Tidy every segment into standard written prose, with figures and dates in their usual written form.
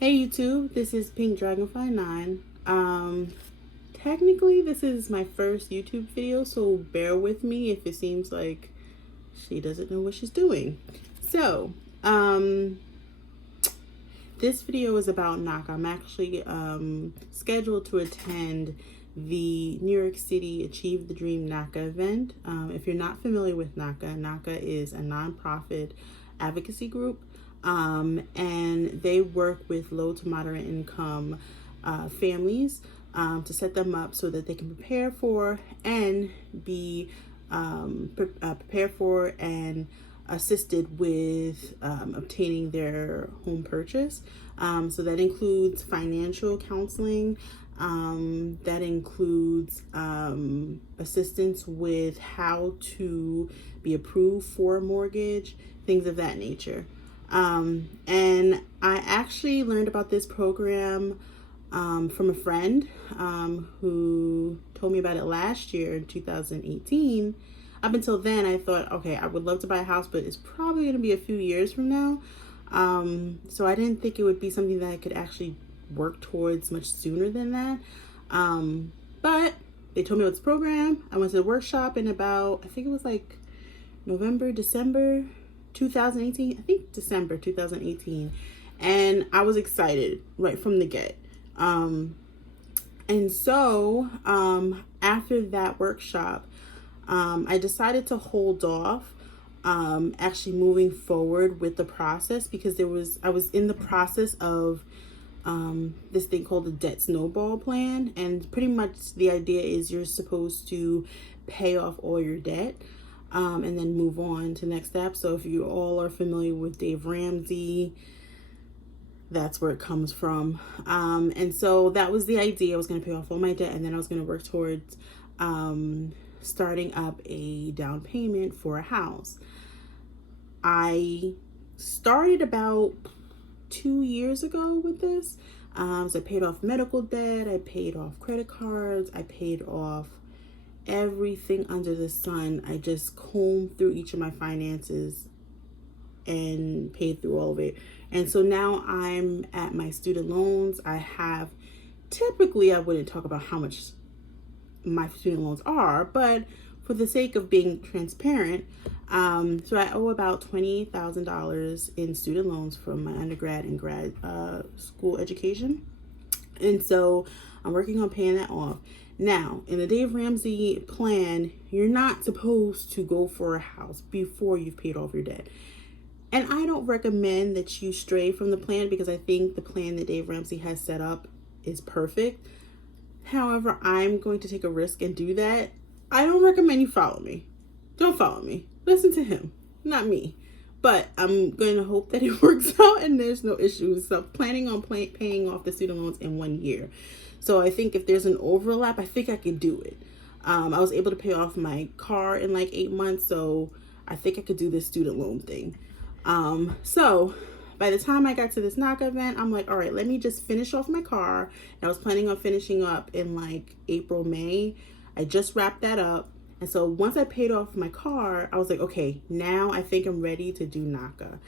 Hey YouTube, this is Pink Dragonfly 9. Technically this is my first YouTube video, so bear with me if it seems like she doesn't know what she's doing. So, this video is about NACA. I'm actually scheduled to attend the New York City Achieve the Dream NACA event. If you're not familiar with NACA, NACA is a nonprofit advocacy group, and they work with low to moderate income families to set them up so that they can prepare for and be prepared for and assisted with obtaining their home purchase. So that includes financial counseling, that includes assistance with how to be approved for a mortgage, things of that nature. And I actually learned about this program from a friend who told me about it last year in 2018. Up until then, I thought, okay, I would love to buy a house, but it's probably going to be a few years from now. So I didn't think it would be something that I could actually work towards much sooner than that. But they told me about this program. I went to the workshop in about, I think it was like December 2018. I think December 2018. And I was excited right from the get. And so after that workshop, I decided to hold off actually moving forward with the process because I was in the process of this thing called the debt snowball plan, and pretty much the idea is you're supposed to pay off all your debt and then move on to the next step. So if you all are familiar with Dave Ramsey, that's where it comes from. And so that was the idea. I was going to pay off all my debt, and then I was going to work towards starting up a down payment for a house. I started about 2 years ago with this. So I paid off medical debt, I paid off credit cards, I paid off everything under the sun. I just combed through each of my finances and paid through all of it. And so now I'm at my student loans. Typically I wouldn't talk about how much my student loans are, but for the sake of being transparent, so I owe about $28,000 in student loans from my undergrad and grad school education. And so I'm working on paying that off. Now, in the Dave Ramsey plan, you're not supposed to go for a house before you've paid off your debt. And I don't recommend that you stray from the plan because I think the plan that Dave Ramsey has set up is perfect. However, I'm going to take a risk and do that. I don't recommend you follow me. Don't follow me. Listen to him, not me. But I'm going to hope that it works out and there's no issues. So I'm planning on paying off the student loans in 1 year. So I think if there's an overlap, I think I could do it. I was able to pay off my car in like 8 months. So I think I could do this student loan thing. So by the time I got to this NACA event, I'm like, all right, let me just finish off my car. And I was planning on finishing up in like April, May. I just wrapped that up. And so once I paid off my car, I was like, okay, now I think I'm ready to do NACA.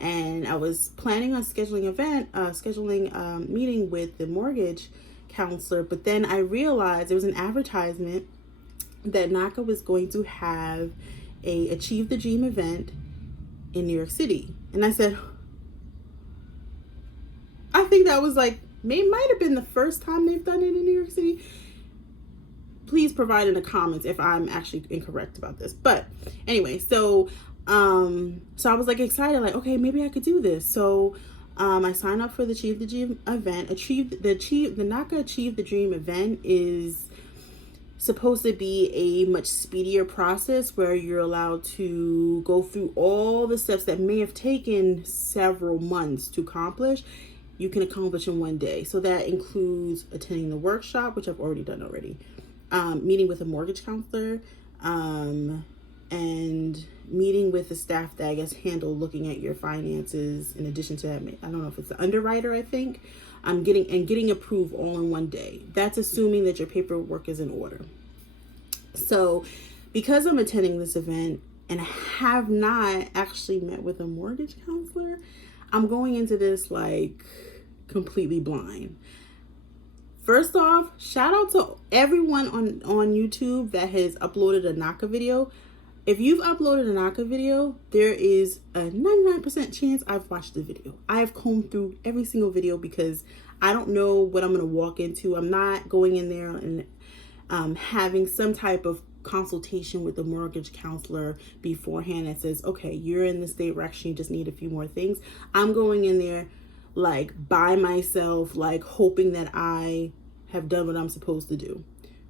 And I was planning on scheduling meeting with the mortgage counselor. But then I realized there was an advertisement that NACA was going to have a Achieve the Dream event in New York City. And I said, I think that was like, might have been the first time they've done it in New York City. Please provide in the comments if I'm actually incorrect about this. But anyway, so I was like excited, like, okay, maybe I could do this. So I signed up for the Achieve the Dream event. The NACA Achieve the Dream event is supposed to be a much speedier process where you're allowed to go through all the steps that may have taken several months to accomplish. You can accomplish in 1 day. So that includes attending the workshop, which I've already done already, meeting with a mortgage counselor, and meeting with the staff that I guess handle looking at your finances. In addition to that, I don't know if it's the underwriter, I think, getting approved all in 1 day. That's assuming that your paperwork is in order. So because I'm attending this event and I have not actually met with a mortgage counselor, I'm going into this like completely blind. First off, shout out to everyone on YouTube that has uploaded a NACA video. If you've uploaded a NACA video, there is a 99% chance I've watched the video. I have combed through every single video because I don't know what I'm going to walk into. I'm not going in there and having some type of consultation with the mortgage counselor beforehand that says, okay, you're in this direction, you just need a few more things. I'm going in there like by myself, like hoping that I have done what I'm supposed to do.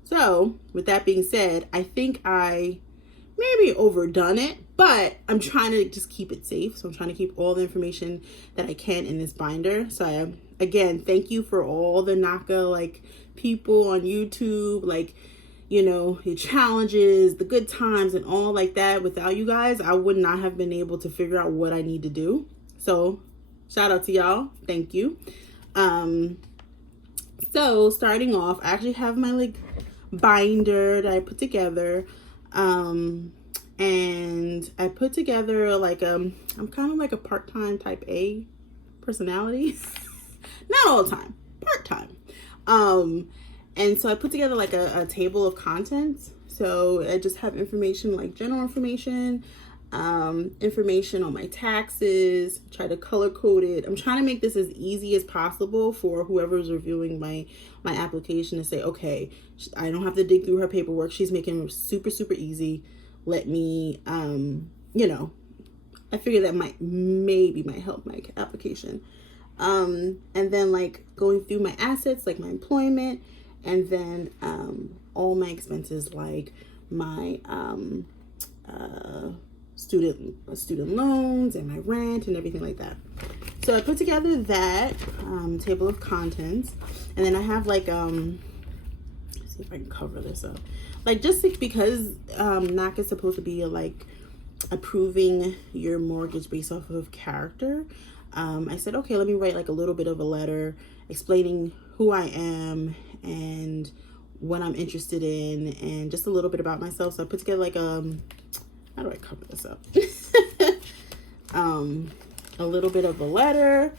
So with that being said, I think I maybe overdone it, but I'm trying to just keep it safe. So I'm trying to keep all the information that I can in this binder. So again, thank you for all the NACA like people on YouTube, like, you know, the challenges, the good times and all like that. Without you guys, I would not have been able to figure out what I need to do. So shout out to y'all. Thank you. So starting off, I actually have my like binder that I put together. And I put together like, I'm kind of like a part-time type A personality, not all the time, part-time. And so I put together like a table of contents. So I just have information like general information, information on my taxes, try to color code it. I'm trying to make this as easy as possible for whoever's reviewing my application to say, okay, I don't have to dig through her paperwork. She's making it super, super easy. Let me, you know, I figure that might help my application. And then like going through my assets, like my employment, and then all my expenses, like my student loans and my rent and everything like that. So I put together that table of contents, and then I have like let's see if I can cover this up, like just because NACA is supposed to be like approving your mortgage based off of character. I said, okay, let me write like a little bit of a letter explaining who I am and what I'm interested in and just a little bit about myself. So I put together like how do I cover this up? A little bit of a letter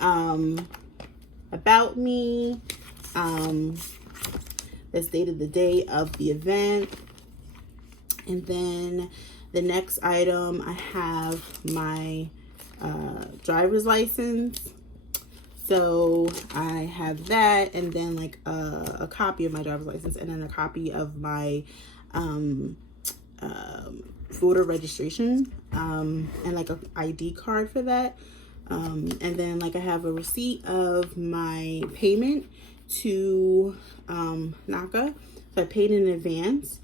about me, that's dated the day of the event. And then the next item, I have my driver's license. So I have that, and then like a copy of my driver's license, and then a copy of my voter registration, and like an ID card for that. And then like I have a receipt of my payment to NACA. So I paid in advance,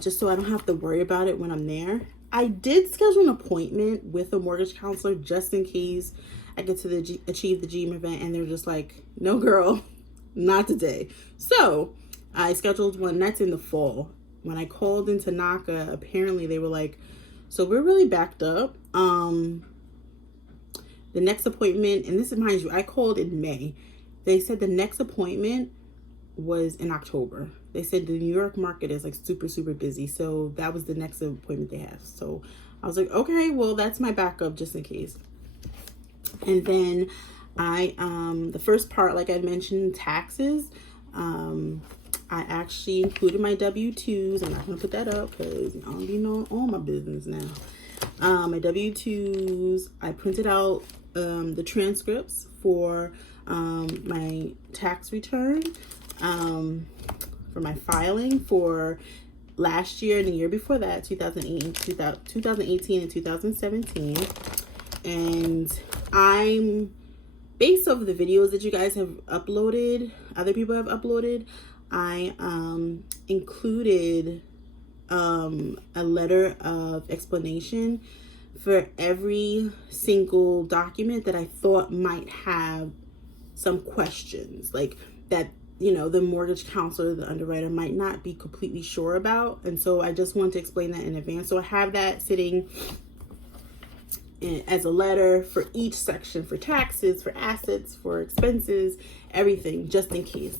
just so I don't have to worry about it when I'm there. I did schedule an appointment with a mortgage counselor just in case I get to achieve the dream event and they're just like, no girl, not today. So I scheduled one that's in the fall. When I called into NACA, apparently they were like, so we're really backed up. The next appointment, and this is, mind you, I called in May. They said the next appointment was in October. They said the New York market is like super, super busy. So that was the next appointment they have. So I was like, okay, well, that's my backup just in case. And then the first part, like I mentioned, taxes, I actually included my W-2s. I'm not going to put that up because I don't be knowing all my business now. My W-2s, I printed out the transcripts for my tax return, for my filing for last year and the year before that, 2018 and 2017. And I'm, based off of the videos that you guys have uploaded, other people have uploaded, I included a letter of explanation for every single document that I thought might have some questions, like that, you know, the mortgage counselor, the underwriter might not be completely sure about. And so I just wanted to explain that in advance. So I have that sitting as a letter for each section, for taxes, for assets, for expenses, everything, just in case.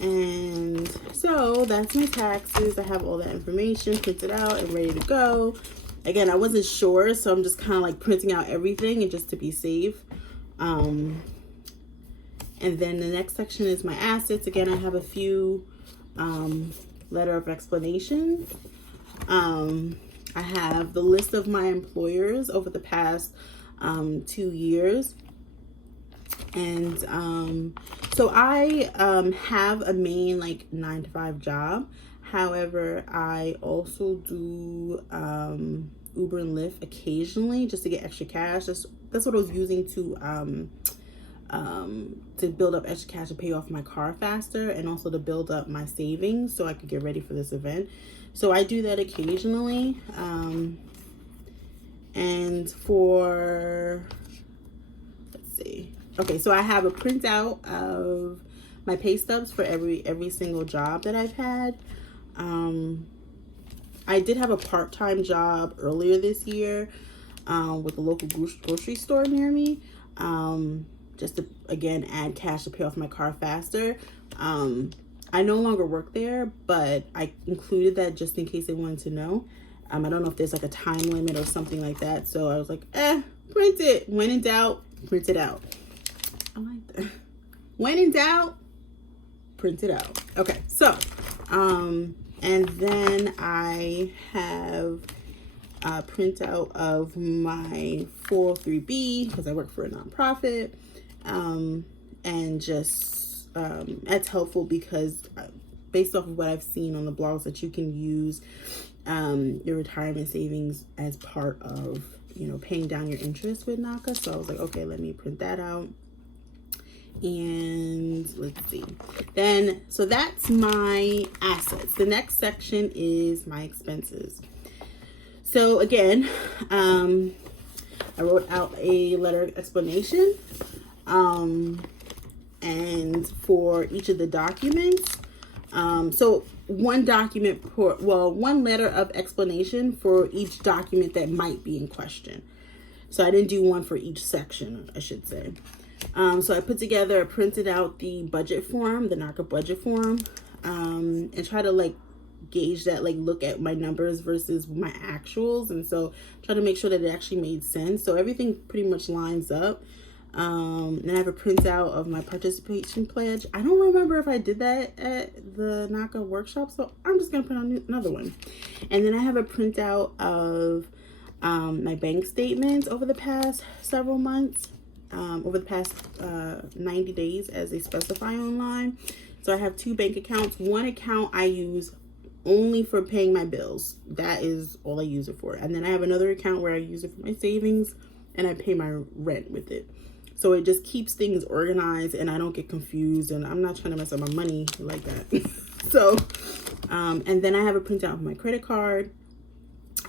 And so that's my taxes. I have all that information printed out and ready to go. again, I wasn't sure, so I'm just kind of like printing out everything and just to be safe. And then the next section is my assets. Again, I have a few letter of explanations. I have the list of my employers over the past 2 years. And so I have a main like 9-to-5 job. However, I also do Uber and Lyft occasionally just to get extra cash. That's what I was using to build up extra cash to pay off my car faster, and also to build up my savings so I could get ready for this event. So I do that occasionally. And for, let's see. Okay, so I have a printout of my pay stubs for every single job that I've had. I did have a part-time job earlier this year with a local grocery store near me, just to, again, add cash to pay off my car faster. I no longer work there, but I included that just in case they wanted to know. I don't know if there's like a time limit or something like that. So I was like, print it. When in doubt, print it out. I like that. When in doubt, print it out. Okay, so, and then I have a printout of my 403B because I work for a nonprofit. And just, that's helpful because based off of what I've seen on the blogs, that you can use your retirement savings as part of, paying down your interest with NACA. So I was like, okay, let me print that out. And let's see. Then, so that's my assets. The next section is my expenses. So again, I wrote out a letter of explanation. And for each of the documents, so one letter of explanation for each document that might be in question. So I didn't do one for each section, I should say. So I printed out the budget form, the NACA budget form, and try to like gauge that, like look at my numbers versus my actuals. And so try to make sure that it actually made sense. So everything pretty much lines up. Then I have a printout of my participation pledge. I don't remember if I did that at the NACA workshop, so I'm just gonna print out another one. And then I have a printout of my bank statements over the past several months, over the past 90 days as they specify online. So I have 2 bank accounts. One account I use only for paying my bills. That is all I use it for. And then I have another account where I use it for my savings and I pay my rent with it. So it just keeps things organized and I don't get confused, and I'm not trying to mess up my money like that. So, and then I have a printout of my credit card.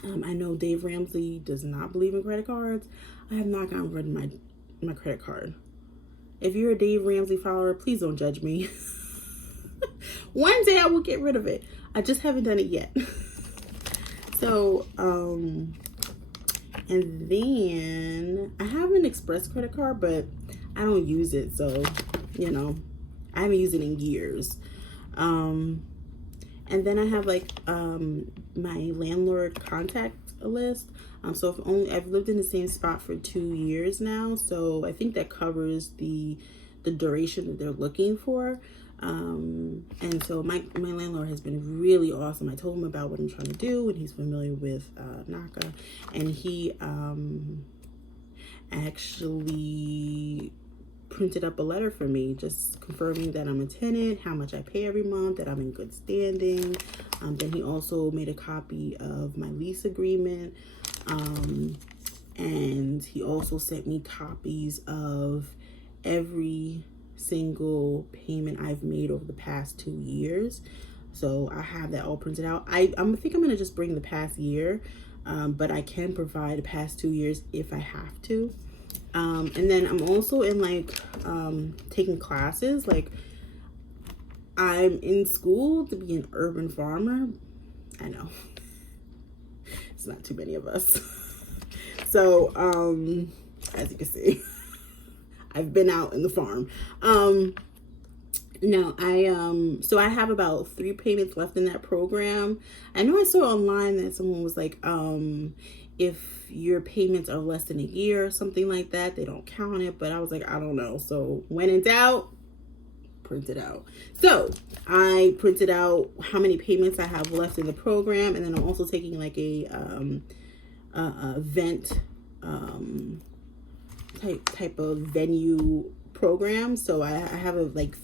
I know Dave Ramsey does not believe in credit cards. I have not gotten rid of my credit card. If you're a Dave Ramsey follower, please don't judge me. One day I will get rid of it. I just haven't done it yet. So, and then I have an Express credit card, but I don't use it. So, I haven't used it in years. And then I have like my landlord contact list. So I've lived in the same spot for 2 years now. So I think that covers the duration that they're looking for. And so my landlord has been really awesome. I told him about what I'm trying to do, and he's familiar with NACA, and he actually printed up a letter for me just confirming that I'm a tenant, how much I pay every month, that I'm in good standing. Then he also made a copy of my lease agreement, and he also sent me copies of every single payment I've made over the past 2 years. So I have that all printed out. I think I'm gonna just bring the past year, but I can provide the past 2 years if I have to. And then I'm also in like taking classes. Like I'm in school to be an urban farmer. I know it's not too many of us. So as you can see, I've been out in the farm. No, so I have about 3 payments left in that program. I know I saw online that someone was like, if your payments are less than a year or something like that, they don't count it. But I was like, I don't know. So when in doubt, print it out. So I printed out how many payments I have left in the program, and then I'm also taking like a event type of venue program. So I have like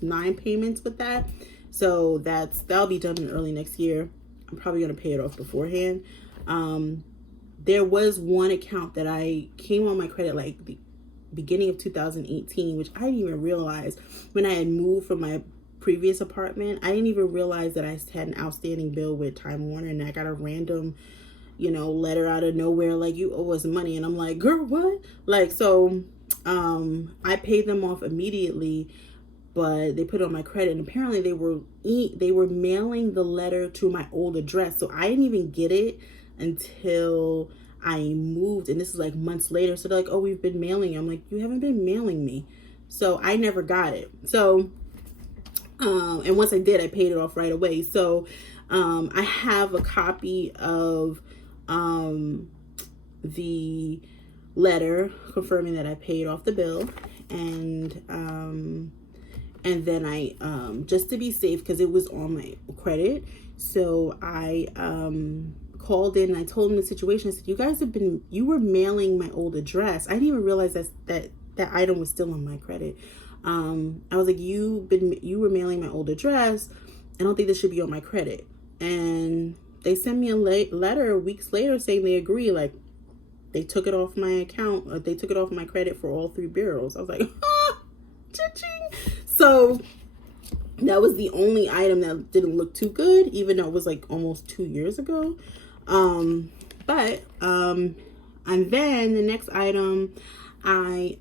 9 payments with that. So that'll be done in early next year. I'm probably gonna pay it off beforehand. There was one account that I came on my credit like the beginning of 2018, which I didn't even realize when I had moved from my previous apartment. I didn't even realize that I had an outstanding bill with Time Warner, and I got a random, letter out of nowhere like, you owe us money. And I'm like, girl, what? Like, so I paid them off immediately, but they put it on my credit, and apparently they were mailing the letter to my old address. So I didn't even get it until I moved, and this is like months later. So they're like, oh, we've been mailing. I'm like, you haven't been mailing me. So I never got it. So and once I did, I paid it off right away. So I have a copy of the letter confirming that I paid off the bill, and then I just to be safe, because it was on my credit, so I called in and I told them the situation. I said, you were mailing my old address. I didn't even realize that item was still on my credit. I was like, you were mailing my old address. I don't think this should be on my credit. And they sent me a letter weeks later saying they agree. Like, they took it off my account, or they took it off my credit for all 3 bureaus. I was like, cha-ching. So that was the only item that didn't look too good, even though it was like almost 2 years ago. And then the next item, I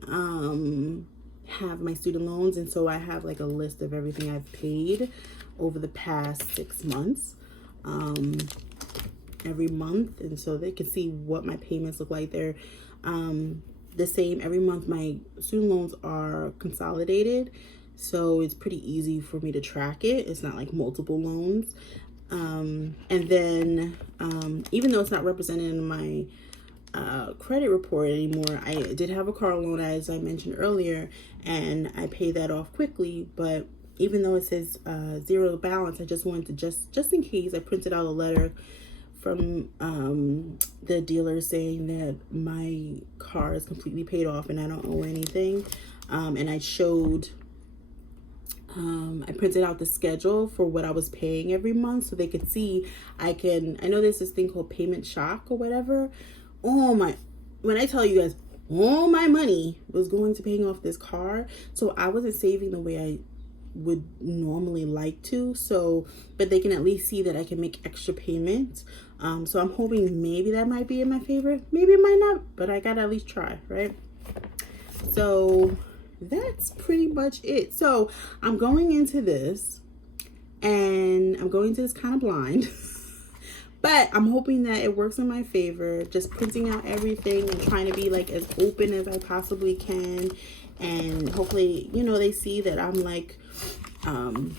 have my student loans, and so I have like a list of everything I've paid over the past 6 months, every month, and so they can see what my payments look like. They're the same every month. My student loans are consolidated, so it's pretty easy for me to track it. It's not like multiple loans. And then even though it's not represented in my credit report anymore, I did have a car loan, as I mentioned earlier, and I paid that off quickly. But even though it says 0 balance, I just wanted to just in case, I printed out a letter from the dealer saying that my car is completely paid off and I don't owe anything. And I showed I printed out the schedule for what I was paying every month, so they could see. I know there's this thing called payment shock or whatever. When I tell you guys, all my money was going to paying off this car, so I wasn't saving the way I would normally like to. So, but they can at least see that I can make extra payments. So I'm hoping maybe that might be in my favor. Maybe it might not, but I gotta at least try, right? So that's pretty much it. So I'm going into this, and I'm going into this kind of blind. But I'm hoping that it works in my favor, just printing out everything and trying to be like as open as I possibly can. And hopefully, they see that I'm like, that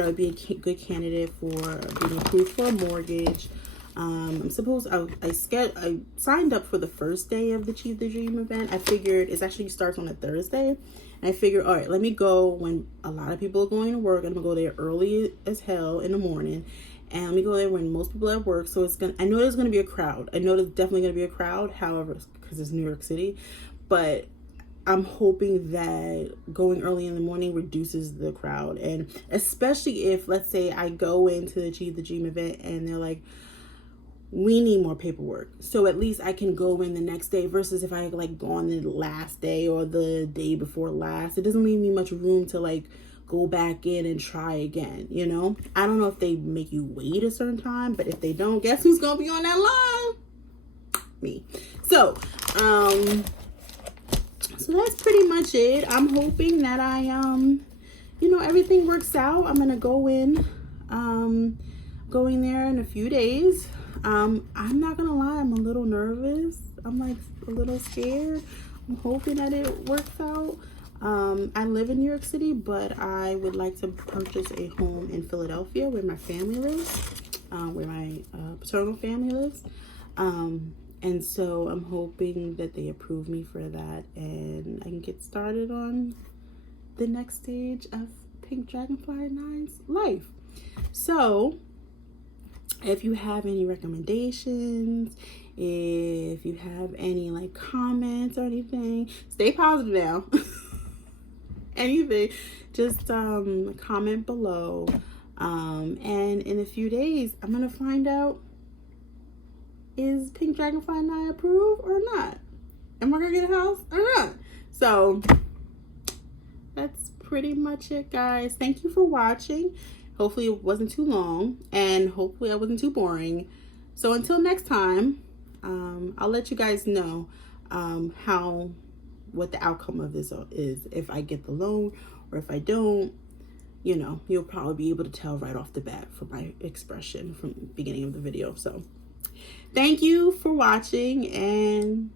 I would be a good candidate for being approved for a mortgage. I signed up for the first day of the Achieve the Dream event. I figured it actually starts on a Thursday. And I figured, all right, let me go when a lot of people are going to work. I'm gonna go there early as hell in the morning, and let me go there when most people are at work. So I know there's gonna be a crowd. I know there's definitely gonna be a crowd. However, because it's New York City, but I'm hoping that going early in the morning reduces the crowd. And especially if, let's say, I go into the Achieve the Dream event and they're like, we need more paperwork. So at least I can go in the next day, versus if I like go on the last day or the day before last. It doesn't leave me much room to like go back in and try again, I don't know if they make you wait a certain time, but if they don't, guess who's gonna be on that line? Me. So that's pretty much it. I'm hoping that I everything works out. I'm gonna going there in a few days. I'm not gonna lie, I'm a little nervous. I'm like a little scared. I'm hoping that it works out. I live in New York City, but I would like to purchase a home in Philadelphia where my family lives. where my paternal family lives. And so I'm hoping that they approve me for that and I can get started on the next stage of Pink Dragonfly 9's life. So if you have any recommendations, if you have any like comments or anything, stay positive now. Anything, just comment below. And in a few days, I'm gonna find out, is Pink Dragonfly 9 approved or not? Am I gonna get a house or not? So that's pretty much it, guys. Thank you for watching. Hopefully it wasn't too long, and hopefully I wasn't too boring. So until next time, I'll let you guys know what the outcome of this is. If I get the loan or if I don't, you know, you'll probably be able to tell right off the bat from my expression from the beginning of the video. So thank you for watching, and